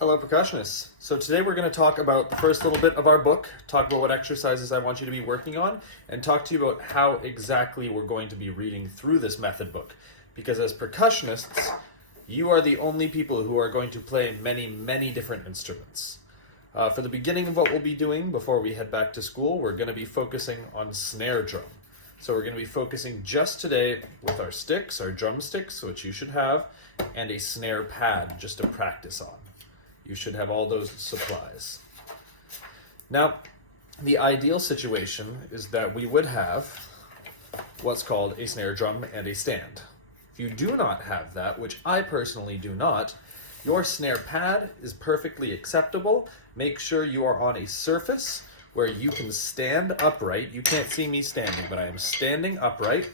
Hello, percussionists. So today we're going to talk about the first little bit of our book, talk about what exercises I want you to be working on, and talk to you about how exactly we're going to be reading through this method book. Because as percussionists, you are the only people who are going to play many, many different instruments. For the beginning of what we'll be doing before we head back to school, we're going to be focusing on snare drum. So we're going to be focusing just today with our sticks, our drumsticks, which you should have, and a snare pad just to practice on. You should have all those supplies. Now, the ideal situation is that we would have what's called a snare drum and a stand. If you do not have that, which I personally do not, your snare pad is perfectly acceptable. Make sure you are on a surface where you can stand upright. You can't see me standing, but I am standing upright.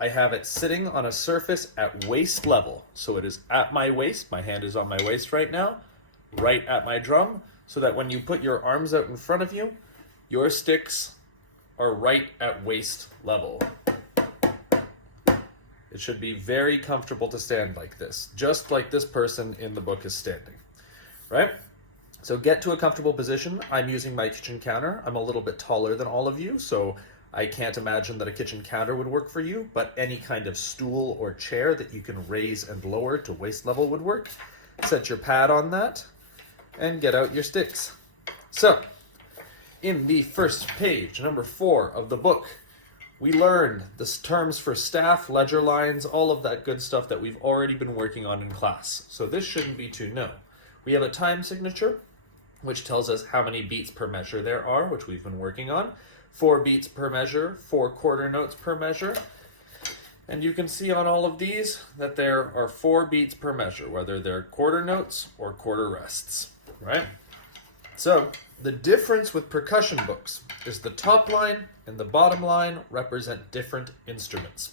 I have it sitting on a surface at waist level. So it is at my waist. My hand is on my waist right now. Right at my drum, so that when you put your arms out in front of you, your sticks are right at waist level. It should be very comfortable to stand like this, just like this person in the book is standing, right? So get to a comfortable position. I'm using my kitchen counter. I'm a little bit taller than all of you, so I can't imagine that a kitchen counter would work for you, but any kind of stool or chair that you can raise and lower to waist level would work. Set your pad on that and get out your sticks. So, in the first page, number 4 of the book, we learned the terms for staff, ledger lines, all of that good stuff that we've already been working on in class. So this shouldn't be too new. We have a time signature, which tells us how many beats per measure there are, which we've been working on. 4 beats per measure, 4 quarter notes per measure. And you can see on all of these that there are 4 beats per measure, whether they're quarter notes or quarter rests, right? So the difference with percussion books is the top line and the bottom line represent different instruments.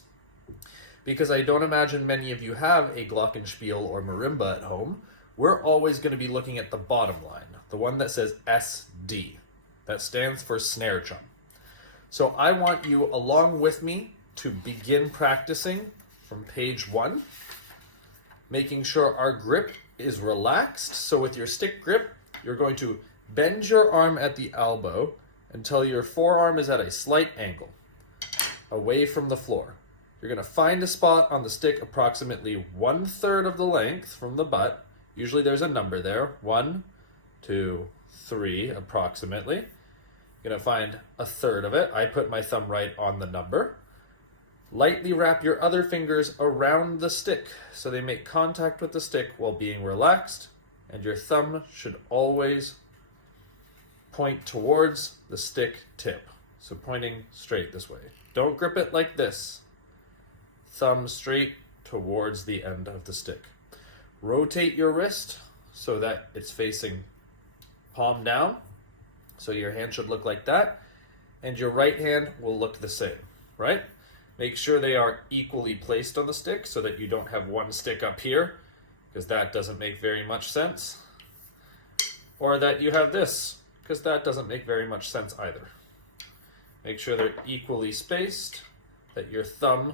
Because I don't imagine many of you have a glockenspiel or marimba at home, we're always going to be looking at the bottom line, the one that says SD. That stands for snare drum. So I want you along with me to begin practicing from page 1, making sure our grip is relaxed. So with your stick grip, you're going to bend your arm at the elbow until your forearm is at a slight angle, away from the floor. You're going to find a spot on the stick approximately 1/3 of the length from the butt. Usually there's a number there, 1, 2, 3 approximately. You're going to find 1/3 of it. I put my thumb right on the number. Lightly wrap your other fingers around the stick so they make contact with the stick while being relaxed, and your thumb should always point towards the stick tip. So pointing straight this way. Don't grip it like this. Thumb straight towards the end of the stick. Rotate your wrist so that it's facing palm down. So your hand should look like that, and your right hand will look the same, right? Make sure they are equally placed on the stick so that you don't have one stick up here, because that doesn't make very much sense. Or that you have this, because that doesn't make very much sense either. Make sure they're equally spaced, that your thumb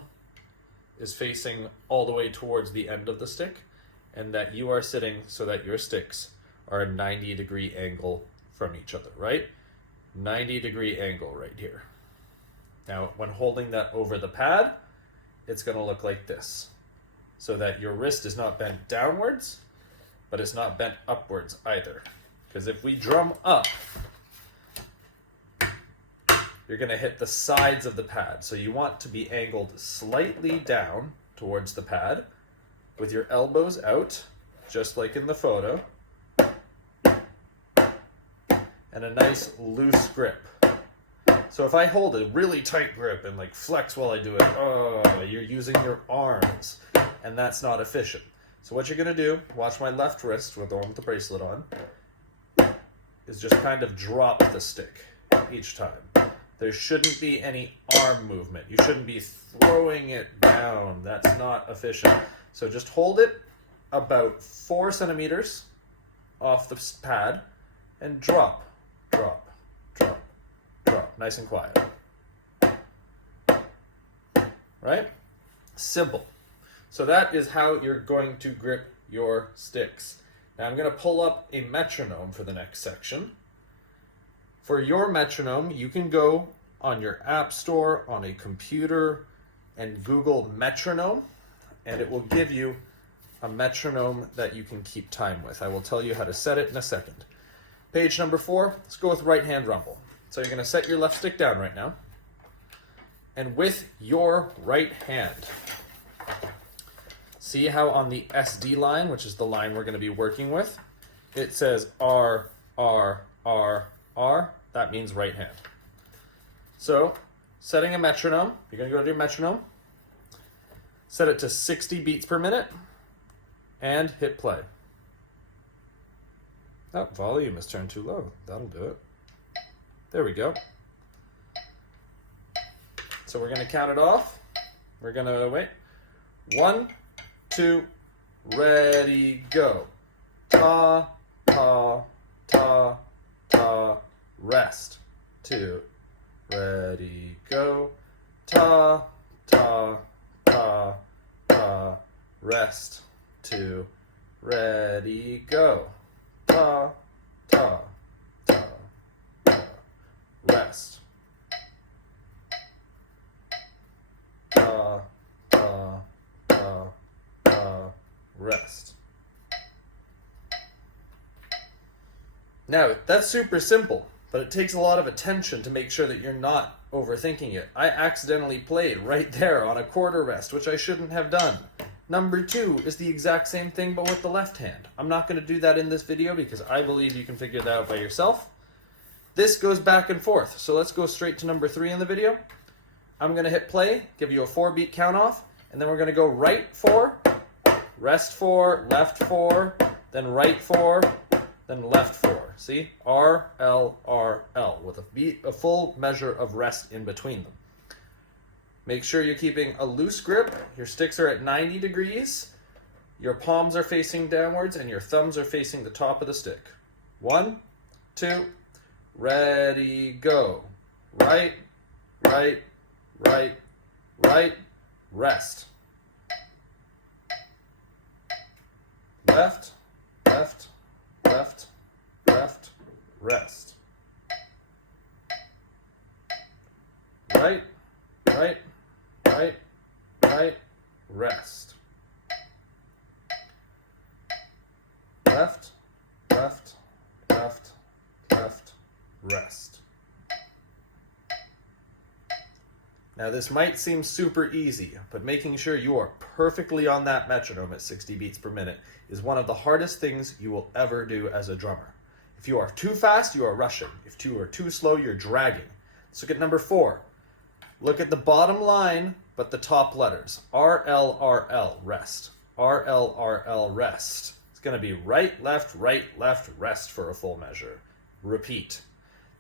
is facing all the way towards the end of the stick, and that you are sitting so that your sticks are a 90-degree angle from each other, right? 90-degree angle right here. Now, when holding that over the pad, it's going to look like this, so that your wrist is not bent downwards, but it's not bent upwards either. Because if we drum up, you're going to hit the sides of the pad. So you want to be angled slightly down towards the pad with your elbows out, just like in the photo, and a nice loose grip. So if I hold a really tight grip and like flex while I do it, you're using your arms, and that's not efficient. So what you're going to do, watch my left wrist with the one with the bracelet on, is just kind of drop the stick each time. There shouldn't be any arm movement. You shouldn't be throwing it down. That's not efficient. So just hold it about 4 centimeters off the pad and drop, drop, drop, drop. Nice and quiet. Right? Simple. So that is how you're going to grip your sticks. Now I'm going to pull up a metronome for the next section. For your metronome, you can go on your app store, on a computer, and Google metronome, and it will give you a metronome that you can keep time with. I will tell you how to set it in a second. Page number 4, let's go with right hand rumble. So you're going to set your left stick down right now. And with your right hand, see how on the SD line, which is the line we're going to be working with, it says R, R, R, R. That means right hand. So, setting a metronome, you're going to go to your metronome, set it to 60 beats per minute, and hit play. Oh, volume is turned too low. That'll do it. There we go. So we're going to count it off. We're going to wait. 1, 2, ready, go. Ta, ta, ta, ta, rest. 2, ready, go. Ta, ta, ta, ta, rest. 2, ready, go. Ta, ta, ta, ta, rest. Ta, ta, ta, ta, rest. Now, that's super simple, but it takes a lot of attention to make sure that you're not overthinking it. I accidentally played right there on a quarter rest, which I shouldn't have done. Number 2 is the exact same thing, but with the left hand. I'm not going to do that in this video because I believe you can figure that out by yourself. This goes back and forth, so let's go straight to number 3 in the video. I'm going to hit play, give you a 4-beat count off, and then we're going to go right 4, rest 4, left 4, then right 4, then left 4. See? R, L, R, L, with a full measure of rest in between them. Make sure you're keeping a loose grip. Your sticks are at 90 degrees. Your palms are facing downwards, and your thumbs are facing the top of the stick. 1, 2, ready, go. Right, right, right, right, rest. Left, left, left, left, rest. Right, right, right, right, rest. Left, left, left, left, rest. Now this might seem super easy, but making sure you are perfectly on that metronome at 60 beats per minute is one of the hardest things you will ever do as a drummer. If you are too fast, you are rushing. If you are too slow, you're dragging. Let's look at number 4. Look at the bottom line, but the top letters. R, L, R, L, rest. R, L, R, L, rest. It's going to be right, left, rest for a full measure. Repeat.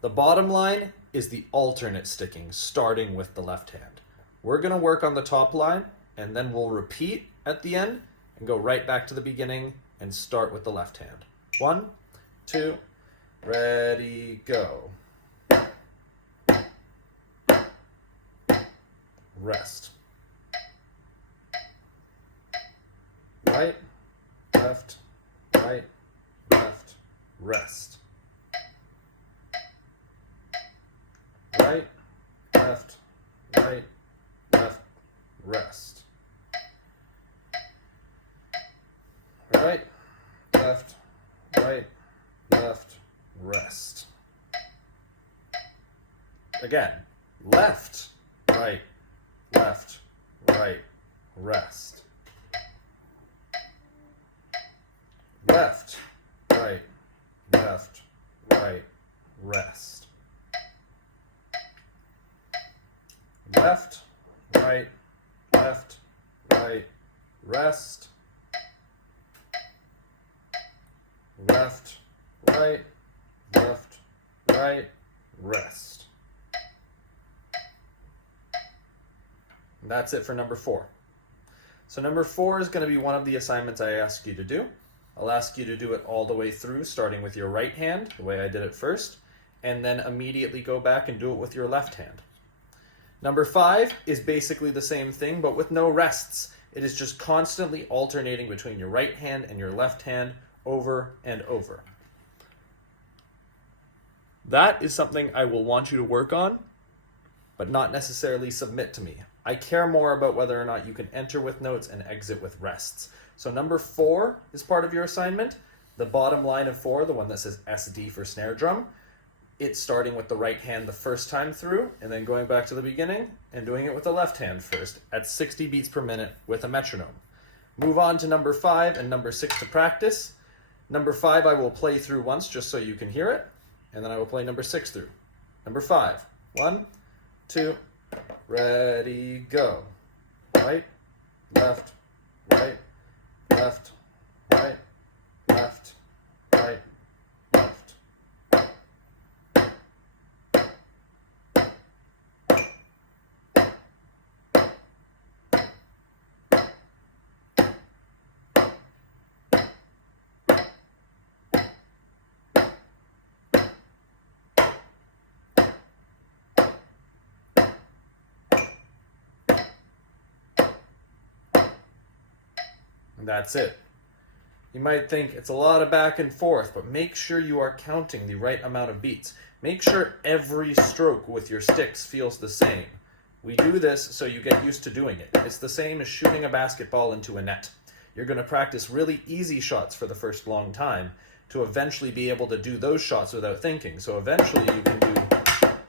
The bottom line is the alternate sticking, starting with the left hand. We're going to work on the top line, and then we'll repeat at the end and go right back to the beginning and start with the left hand. 1, 2, ready, go. Rest. Right, left, rest. Right, left, rest. Right, left, rest. Again, left, right, rest. Left, right, rest. Left, right, rest. Left, right, rest. And that's it for number 4. So number 4 is going to be one of the assignments I ask you to do. I'll ask you to do it all the way through, starting with your right hand, the way I did it first, and then immediately go back and do it with your left hand. Number 5 is basically the same thing, but with no rests. It is just constantly alternating between your right hand and your left hand over and over. That is something I will want you to work on, but not necessarily submit to me. I care more about whether or not you can enter with notes and exit with rests. So number 4 is part of your assignment. The bottom line of 4, the one that says SD for snare drum, it's starting with the right hand the first time through and then going back to the beginning and doing it with the left hand first at 60 beats per minute with a metronome. Move on to number 5 and number 6 to practice. Number 5 I will play through once just so you can hear it, and then I will play number 6 through. Number 5. 1, 2, ready, go. Right, left, right, left, right, left, right, left. And that's it. You might think it's a lot of back and forth, but make sure you are counting the right amount of beats. Make sure every stroke with your sticks feels the same. We do this so you get used to doing it. It's the same as shooting a basketball into a net. You're going to practice really easy shots for the first long time to eventually be able to do those shots without thinking. So eventually you can do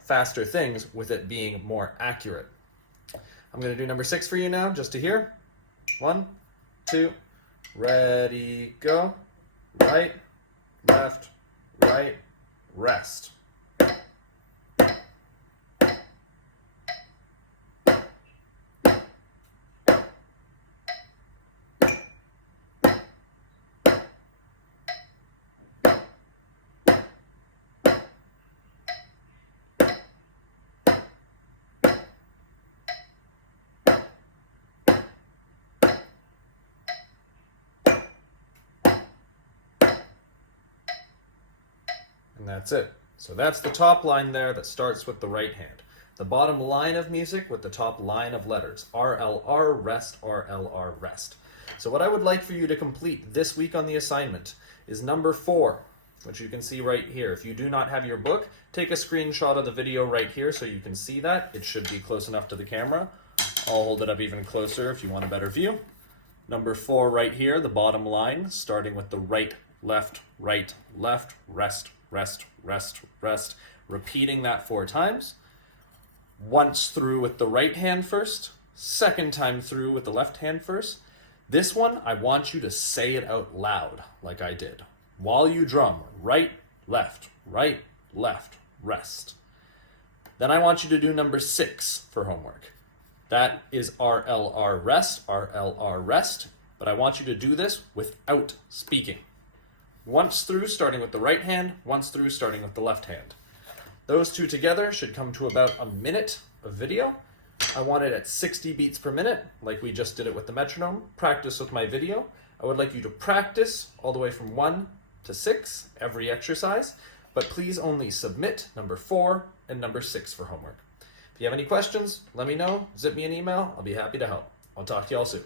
faster things with it being more accurate. I'm going to do number 6 for you now, just to hear. 1, 2, ready, go. Right, left, right, rest. And that's it. So that's the top line there that starts with the right hand. The bottom line of music with the top line of letters. RLR, rest, RLR, rest. So what I would like for you to complete this week on the assignment is number 4, which you can see right here. If you do not have your book, take a screenshot of the video right here so you can see that. It should be close enough to the camera. I'll hold it up even closer if you want a better view. Number 4 right here, the bottom line, starting with the right, left, rest, rest, rest, rest, repeating that 4 times. Once through with the right hand first, second time through with the left hand first. This one, I want you to say it out loud, like I did. While you drum, right, left, rest. Then I want you to do number 6 for homework. That is RLR rest, but I want you to do this without speaking. Once through, starting with the right hand, once through, starting with the left hand. Those 2 together should come to about a minute of video. I want it at 60 beats per minute, like we just did it with the metronome. Practice with my video. I would like you to practice all the way from 1 to 6, every exercise, but please only submit number 4 and number 6 for homework. If you have any questions, let me know. Zip me an email. I'll be happy to help. I'll talk to you all soon.